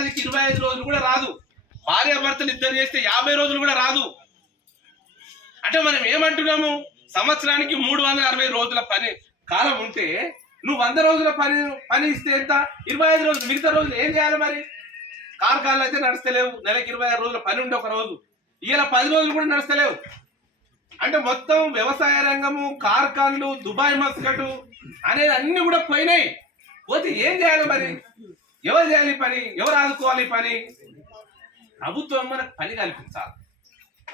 ఏడాదికి ఇరవై ఐదు రోజులు కూడా రాదు. భార్యాభర్తలు ఇద్దరు చేస్తే యాభై రోజులు కూడా రాదు. అంటే మనం ఏమంటున్నాము? సంవత్సరానికి మూడు వందల అరవై రోజుల పని కాలం ఉంటే నువ్వు వంద రోజుల పని పని ఇస్తే ఎంత? ఇరవై ఐదు రోజులు మిగతా రోజులు ఏం చేయాలి మరి? కార్కాలు అయితే నడుస్తలేవు. నెలకి ఇరవై ఆరు రోజుల పని ఉండే ఒక రోజు. ఇలా పది రోజులు కూడా నడుస్తలేవు. అంటే మొత్తం వ్యవసాయ రంగము కార్ఖాన్లు దుబాయ్ మస్కటు అనేది అన్ని కూడా పోయినాయి. పోతే ఏం చేయాలి మరి? ఎవరు చేయాలి పని? ఎవరు ఆదుకోవాలి పని? ప్రభుత్వం మనకు పని కల్పించాలి.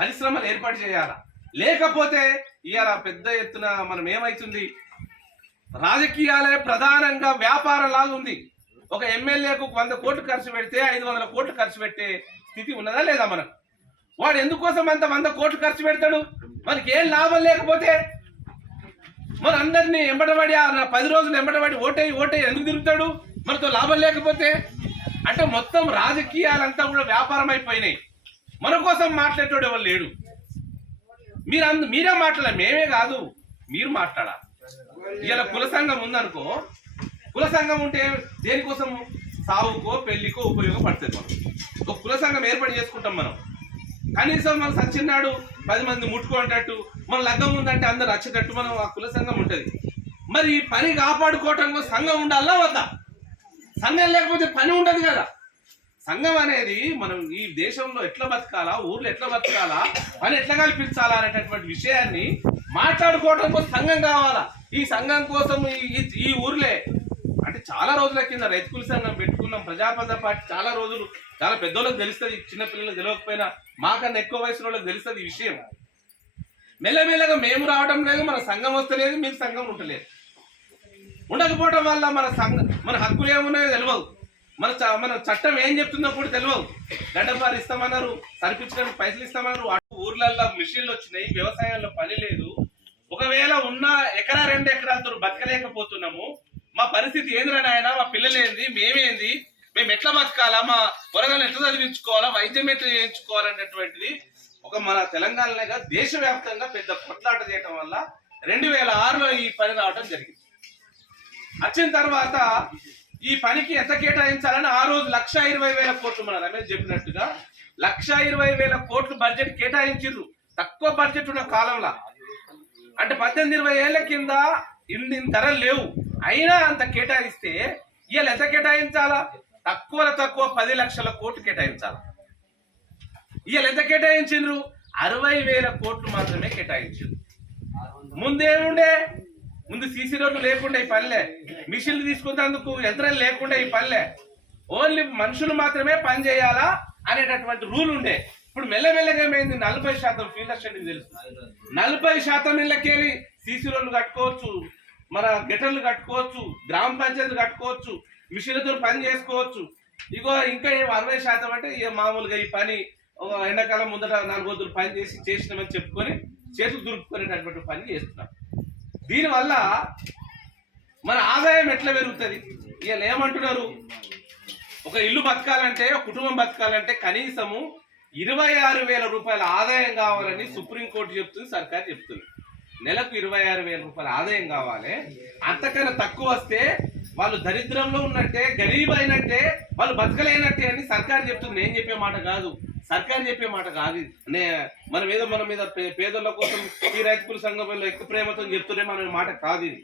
పరిశ్రమలు ఏర్పాటు చేయాలా? లేకపోతే ఇవాళ పెద్ద ఎత్తున మనం ఏమవుతుంది రాజకీయాలే ప్రధానంగా వ్యాపారం లాగా ఉంది. ఒక ఎమ్మెల్యేకు వంద కోట్లు ఖర్చు పెడితే ఐదు వందల కోట్లు ఖర్చు పెట్టే స్థితి ఉన్నదా లేదా మనకు? వాడు ఎందుకోసం అంత వంద కోట్లు ఖర్చు పెడతాడు? మనకి ఏం లాభం లేకపోతే? మన అందరినీ ఎంబడబడి ఆ పది రోజులు ఎంబడబడి ఓటే ఓటై ఎందుకు తిరుగుతాడు? మనతో లాభం లేకపోతే? అంటే మొత్తం రాజకీయాలంతా కూడా వ్యాపారం అయిపోయినాయి మన కోసం మాట్లాడేటోడు ఎవరు లేడు? మీరు అందు మీరే మాట్లాడాలి. మేమే కాదు. మీరు మాట్లాడాలి. ఇలా కుల సంఘం ఉందనుకో కుల సంఘం ఉంటే దేనికోసం? సావుకో పెళ్ళికో ఉపయోగపడుతుంది మనం ఒక కుల సంఘం ఏర్పాటు చేసుకుంటాం మనం. కనీసం మనం సచ్చిన్నాడు పది మంది ముట్టుకునేటట్టు మన లగ్గం ఉందంటే అందరు వచ్చేటట్టు మనం ఆ కుల సంఘం ఉంటుంది. మరి పని కాపాడుకోవటంలో సంఘం ఉండాలా వద్దా? సంఘం లేకపోతే పని ఉండదు కదా. సంఘం అనేది మనం ఈ దేశంలో ఎట్లా బతకాలా ఊర్లో ఎట్లా బతకాలా పని ఎట్లా కల్పించాలా అనేటటువంటి విషయాన్ని మాట్లాడుకోవడం కోసం సంఘం కావాలా? ఈ సంఘం కోసం ఈ- ఊర్లే. అంటే చాలా రోజుల కింద రైతుకుల సంఘం పెట్టుకున్నాం. ప్రజాపద పార్టీ చాలా రోజులు చాలా పెద్దోళ్ళకి తెలుస్తుంది చిన్నపిల్లలకు తెలియకపోయినా మాకన్నా ఎక్కువ వయసు వాళ్ళకి తెలుస్తుంది ఈ విషయం. మెల్లమెల్లగా మేము రావడం లేదు మన సంఘం వస్తలేదు మీకు సంఘం ఉండలేదు ఉండకపోవడం వల్ల మన సంఘ మన హక్కులు ఏమున్నాయో తెలియవు మన చ- మన చట్టం ఏం చెప్తుందో కూడా తెలియవు గడ్డపారు ఇస్తామన్నారు సరిపించడానికి పైసలు ఇస్తామన్నారు. అటు ఊర్లల్లో మిషన్లు వచ్చినాయి వ్యవసాయంలో పని లేదు. ఒకవేళ ఉన్న ఎకరా రెండు ఎకరాలతో బతకలేకపోతున్నాము. మా పరిస్థితి ఏందిరా నాయన? మా పిల్లలు ఏంది? మేమేంది? మేము ఎట్లా బతకాలా? మా పొరగాలను ఎట్లా చదివించుకోవాలా? వైద్యం ఎట్లా చేయించుకోవాలనేటువంటిది ఒక మన తెలంగాణలో దేశవ్యాప్తంగా పెద్ద కొట్లాట చేయటం వల్ల రెండు వేల ఆరులో ఈ పని రావడం జరిగింది. వచ్చిన తర్వాత ఈ పనికి ఎంత కేటాయించాలని ఆ రోజు లక్ష ఇరవై వేల కోట్లు మన రమేష్ చెప్పినట్టుగా లక్ష ఇరవై వేల కోట్లు బడ్జెట్ కేటాయించిర్రు తక్కువ బడ్జెట్ ఉన్న కాలంలో. అంటే పద్దెనిమిది ఇరవై ఏళ్ళ కింద ఇన్ని ధరలు లేవు. అయినా అంత కేటాయిస్తే ఇవాళ ఎంత కేటాయించాలా? తక్కువ తక్కువ పది లక్షల కోట్లు కేటాయించాలా? ఇవాళ ఎంత కేటాయించిండ్రు? అరవై వేల కోట్లు మాత్రమే కేటాయించిండ్రు. ముందేముండే? ముందు సీసీ రోడ్లు లేకుండా ఈ పల్లె. మిషన్లు తీసుకున్నందుకు యంత్రాలు లేకుండా ఈ పల్లె. ఓన్లీ మనుషులు మాత్రమే పని చేయాలా అనేటటువంటి రూల్ ఉండే. ఇప్పుడు మెల్లమెల్లగా ఏమైంది? నలభై శాతం ఫీల్డ్ అసిస్టెంట్ తెలుసు. నలభై శాతం ఇళ్ళకెళ్ళి సీసీ రోడ్లు కట్టుకోవచ్చు. మన గెటర్లు కట్టుకోవచ్చు. గ్రామ పంచాయతీలు కట్టుకోవచ్చు. మిషన్లతో పని చేసుకోవచ్చు. ఇగో ఇంకా అరవై శాతం అంటే ఇక మామూలుగా ఈ పని ఎండాకాలం ముందట నాలుగు రోజులు పని చేసి చేసినామని చెప్పుకొని చేతులు దురుపుకునేటటువంటి పని చేస్తున్నాం దీనివల్ల మన ఆదాయం ఎట్లా పెరుగుతుంది? వీళ్ళు ఏమంటున్నారు? ఒక ఇల్లు బతకాలంటే ఒక కుటుంబం బతకాలంటే కనీసము ఇరవై ఆరు వేల రూపాయల ఆదాయం కావాలని సుప్రీంకోర్టు చెప్తుంది సర్కార్ చెప్తుంది. నెలకు ఇరవై ఆరు వేల రూపాయల ఆదాయం కావాలి. అంతకన్నా తక్కువ వస్తే వాళ్ళు దరిద్రంలో ఉన్నట్టే గరీబ్ అయినట్టే వాళ్ళు బతకలేనట్టే అని సర్కార్ చెప్తుంది. నేను చెప్పే మాట కాదు. సర్కార్ చెప్పే మాట కాదు నే మనం ఏదో మన మీద పేదల కోసం ఈ రైతుకుల సంఘంలో ఎక్కువ ప్రేమతో చెప్తుండే మన మాట కాదు ఇది.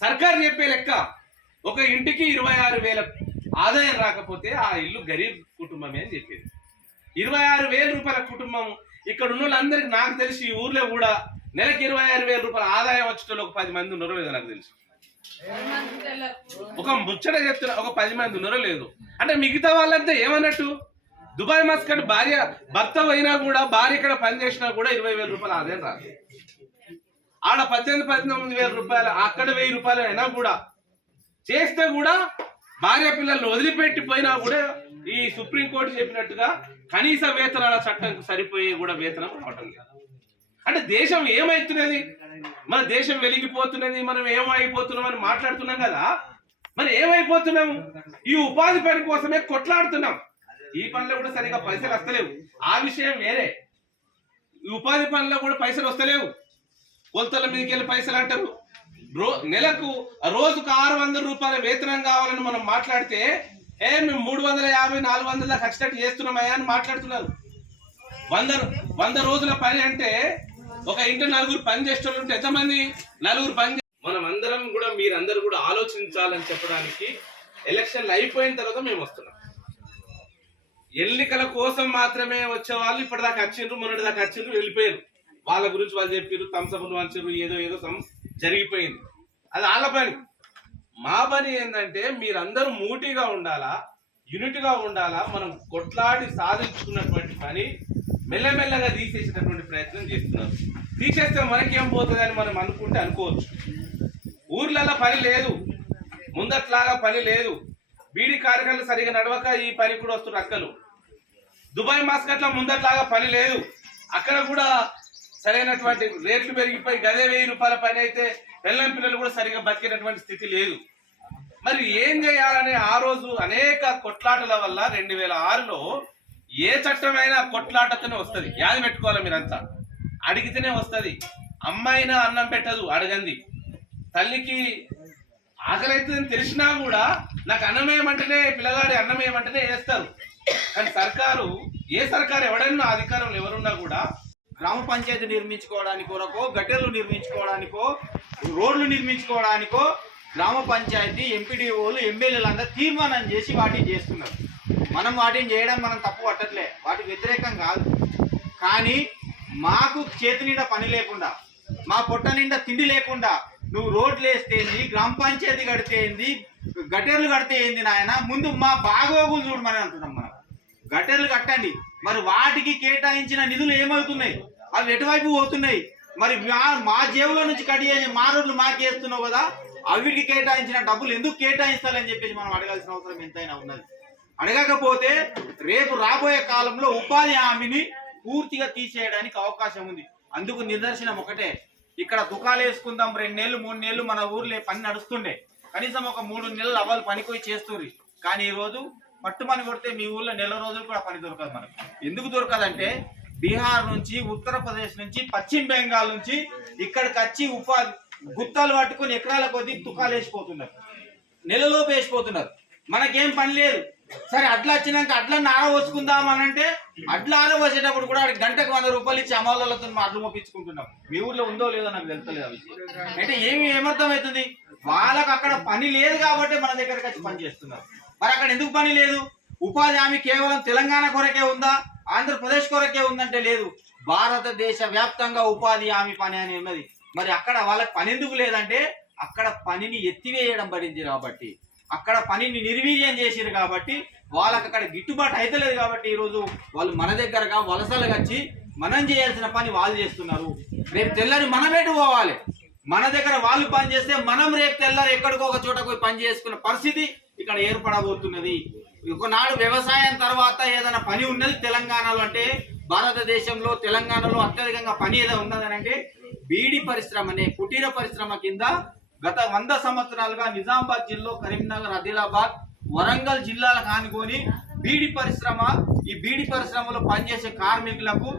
సర్కార్ చెప్పే లెక్క ఒక ఇంటికి ఇరవై ఆరు వేల ఆదాయం రాకపోతే ఆ ఇల్లు గరీబ్ కుటుంబమే అని చెప్పేది. ఇరవై ఆరు వేల రూపాయల కుటుంబం ఇక్కడ ఉన్న వాళ్ళందరికీ నాకు తెలిసి ఈ ఊర్లో కూడా నెలకి ఇరవై ఆరు వేల రూపాయల ఆదాయం వచ్చేటోళ్ళు ఒక పది మంది ఉన్నారో లేదో నాకు తెలుసు. ఒక ముచ్చట చెప్తున్నా ఒక పది మంది ఉన్నారో లేదు. అంటే మిగతా వాళ్ళంతా ఏమన్నట్టు? దుబాయ్ మస్కట్ భార్య భర్త పోయినా కూడా భార్య ఇక్కడ పని చేసినా కూడా ఇరవై వేల రూపాయలు ఆదాయం రాదు ఆడ పద్దెనిమిది పద్దెనిమిది వేల రూపాయలు అక్కడ వెయ్యి రూపాయలు అయినా కూడా చేస్తే కూడా భార్య పిల్లల్ని వదిలిపెట్టి పోయినా కూడా ఈ సుప్రీంకోర్టు చెప్పినట్టుగా కనీస వేతనాల చట్టం సరిపోయే కూడా వేతనం రావటం లేదు. అంటే దేశం ఏమైతున్నది? మన దేశం వెలిగిపోతున్నది మనం ఏమైపోతున్నాం అని మాట్లాడుతున్నాం కదా? మరి ఏమైపోతున్నాము ఈ ఉపాధి పని కోసమే కొట్లాడుతున్నాం. ఈ పనిలో కూడా సరిగా పైసలు వస్తలేవు. ఆ విషయం వేరే. ఉపాధి పనిలో కూడా పైసలు వస్తలేవు. కొలతల మీదకి వెళ్ళి పైసలు అంటారు. రో నెలకు రోజుకు ఆరు వందల రూపాయల వేతనం కావాలని మనం మాట్లాడితే ఏ మేము మూడు వందల యాభై నాలుగు వందల దాకా చేస్తున్నామయ్యా అని మాట్లాడుతున్నారు. వంద వంద రోజుల పని అంటే ఒక ఇంటి నలుగురు పని చేసేటోళ్ళు ఉంటే ఎంతమంది నలుగురు పని చే- మనం అందరం కూడా మీరందరూ కూడా ఆలోచించాలని చెప్పడానికి ఎలక్షన్లు అయిపోయిన తర్వాత మేము వస్తున్నాం. ఎన్నికల కోసం మాత్రమే వచ్చే వాళ్ళు ఇప్పటిదాకా వచ్చిండ్రు మొన్నటి దాకా వచ్చిండ్రు వెళ్ళిపోయారు. వాళ్ళ గురించి వాళ్ళు చెప్పారు తమసభను వంచారు ఏదో ఏదో సం జరిగిపోయింది. అది వాళ్ళ పని. మా పని ఏంటంటే మీరందరూ మూటిగా ఉండాలా యూనిట్గా ఉండాలా మనం కొట్లాడి సాధించుకున్నటువంటి పని మెల్లమెల్లగా తీసేసేటటువంటి ప్రయత్నం చేస్తున్నారు తీసేస్తే మనకేం పోతుందని మనం అనుకుంటే అనుకోవచ్చు. ఊర్లలో పని లేదు. ముందట్లాగా పని లేదు. బీడీ కార్యక్రమాలు సరిగా నడవక ఈ పని కూడా వస్తున్నారు అక్కలు. దుబాయ్ మాస్కట్ల ముందట్లాగా పని లేదు. అక్కడ కూడా సరైనటువంటి రేట్లు పెరిగిపోయి గదే వెయ్యి రూపాయల పని అయితే పిల్లం పిల్లలు కూడా సరిగా బతికేటటువంటి స్థితి లేదు. మరి ఏం చేయాలనే ఆ రోజు అనేక కొట్లాటల వల్ల రెండు వేల ఆరులో ఏ చట్టమైనా కొట్లాటతోనే వస్తుంది. యాది పెట్టుకోవాలి మీరంతా. అడిగితేనే వస్తుంది. అమ్మాయినా అన్నం పెట్టదు అడగంది. తల్లికి ఆకలి అవుతుందని తెలిసినా కూడా నాకు అన్నం ఏమంటేనే పిల్లగాడి అన్నం ఏమంటేనే వేస్తారు. కానీ సర్కారు ఏ సర్కారు ఎవడన్నా అధికారంలో ఎవరున్నా కూడా గ్రామ పంచాయతీ నిర్మించుకోవడానికి కొరకో గట్టెలు నిర్మించుకోవడానికో రోడ్లు నిర్మించుకోవడానికో గ్రామ పంచాయతీ ఎంపీడీఓలు ఎమ్మెల్యేలు అందరూ తీర్మానం చేసి వాటిని చేస్తున్నారు. మనం వాటిని చేయడం మనం తప్పు పట్టట్లే. వాటి వ్యతిరేకం కాదు. కానీ మాకు చేతి నిండా పని లేకుండా మా పొట్ట నిండా తిండి లేకుండా నువ్వు రోడ్లు వేస్తే ఏంది గ్రామ పంచాయతీ కడితేంది గటర్లు కడితే ఏంది నాయన? ముందు మా బాగోగులు చూడమని అంటున్నాం మనం. గట్టెలు కట్టండి. మరి వాటికి కేటాయించిన నిధులు ఏమవుతున్నాయి? అవి ఎటువైపు పోతున్నాయి? మరి మా మా జేబులో నుంచి కట్ చేసి మా రోడ్లు మాకేస్తున్నావు కదా అవిటికి కేటాయించిన డబ్బులు ఎందుకు కేటాయిస్తారని చెప్పేసి మనం అడగాల్సిన అవసరం ఎంతైనా ఉన్నది. అడగకపోతే రేపు రాబోయే కాలంలో ఉపాధి హామీని పూర్తిగా తీసేయడానికి అవకాశం ఉంది. అందుకు నిదర్శనం ఒకటే. ఇక్కడ దుకాలు వేసుకుందాం రెండు నెలలు మూడు నెలలు మన ఊర్లో పని నడుస్తుండే. కనీసం ఒక మూడు నెలలు అవ్వాలి పనికి పోయి చేస్తుంది కానీ ఈరోజు పట్టుమని కొడితే మీ ఊర్లో నెల రోజులు కూడా పని దొరకదు మనకు. ఎందుకు దొరకదంటే బీహార్ నుంచి ఉత్తరప్రదేశ్ నుంచి పశ్చిమ బెంగాల్ నుంచి ఇక్కడికి వచ్చి ఉపాధి గుత్తాలు పట్టుకొని ఎకరాల కొద్దీ తుకాలు వేసిపోతున్నారు. నెలలోపు వేసిపోతున్నారు. మనకేం పని లేదు. సరే అట్లా వచ్చినాక అట్లని ఆరవోసుకుందాం అని అంటే అట్లా ఆరవోసేటప్పుడు కూడా గంటకు వంద రూపాయలు ఇచ్చి అమౌలతో అడ్లు మోపించుకుంటున్నాం మీ ఊర్లో ఉందో లేదో నాకు తెలుస్తలేదు అంటే ఏమి ఏమర్థమవుతుంది? వాళ్ళకు అక్కడ పని లేదు కాబట్టి మన దగ్గరకు వచ్చి పని చేస్తున్నారు. మరి అక్కడ ఎందుకు పని లేదు? ఉపాధి హామీ కేవలం తెలంగాణ కొరకే ఉందా? ఆంధ్రప్రదేశ్ కొరకే ఉందంటే లేదు. భారతదేశ వ్యాప్తంగా ఉపాధి హామీ పని అని ఉన్నది. మరి అక్కడ వాళ్ళకి పని ఎందుకు లేదంటే అక్కడ పనిని ఎత్తివేయడం పడింది కాబట్టి అక్కడ పనిని నిర్వీర్యం చేసిరు కాబట్టి వాళ్ళకి అక్కడ గిట్టుబాటు అయితలేదు కాబట్టి ఈరోజు వాళ్ళు మన దగ్గరగా వలసలు వచ్చి మనం చేయాల్సిన పని వాళ్ళు చేస్తున్నారు. రేపు తెల్లని మనమేటు పోవాలి. మన దగ్గర వాళ్ళు పని చేస్తే మనం రేపు తెల్లారు ఎక్కడికో ఒక చోట పోయి పని చేసుకున్న పరిస్థితి ఇక్కడ ఏర్పడబోతున్నది. ఒకనాడు వ్యవసాయం తర్వాత ఏదైనా పని ఉన్నది తెలంగాణలో అంటే భారతదేశంలో తెలంగాణలో అత్యధికంగా పని ఏదో ఉన్నదని అంటే బీడి పరిశ్రమ అనే కుటీర పరిశ్రమ కింద గత వంద సంవత్సరాలుగా నిజామాబాద్ జిల్లా కరీంనగర్ ఆదిలాబాద్ వరంగల్ జిల్లాలకు ఆనుకొని బీడి పరిశ్రమ ఈ బీడి పరిశ్రమలో పనిచేసే కార్మికులకు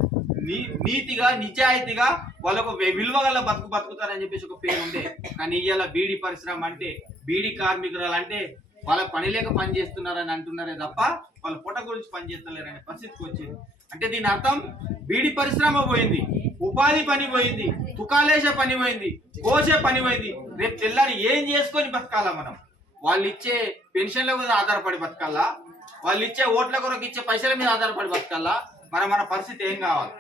నీతిగా నిజాయితీగా వాళ్ళకు విలువ గల బతుకు బతుకుతారని చెప్పేసి ఒక పేరు ఉండే. కానీ ఇవాళ బీడి పరిశ్రమ అంటే బీడి కార్మికురాలు అంటే వాళ్ళ పని లేక పని చేస్తున్నారని అంటున్నారే తప్ప వాళ్ళ పొట్ట గురించి పని చేస్తలేరనే పరిస్థితికి వచ్చింది. అంటే దీని అర్థం బీడి పరిశ్రమ పోయింది ఉపాధి పని పోయింది తుకాలేసే పని పోయింది కోసే పని పోయింది. రేపు తెల్లారి ఏం చేసుకొని బతకాలా మనం? వాళ్ళు ఇచ్చే పెన్షన్ల మీద ఆధారపడి బతకాలా? వాళ్ళు ఇచ్చే ఓట్ల కొరకు ఇచ్చే పైసల మీద ఆధారపడి బతకాలా? మరి మన పరిస్థితి ఏం కావాలి?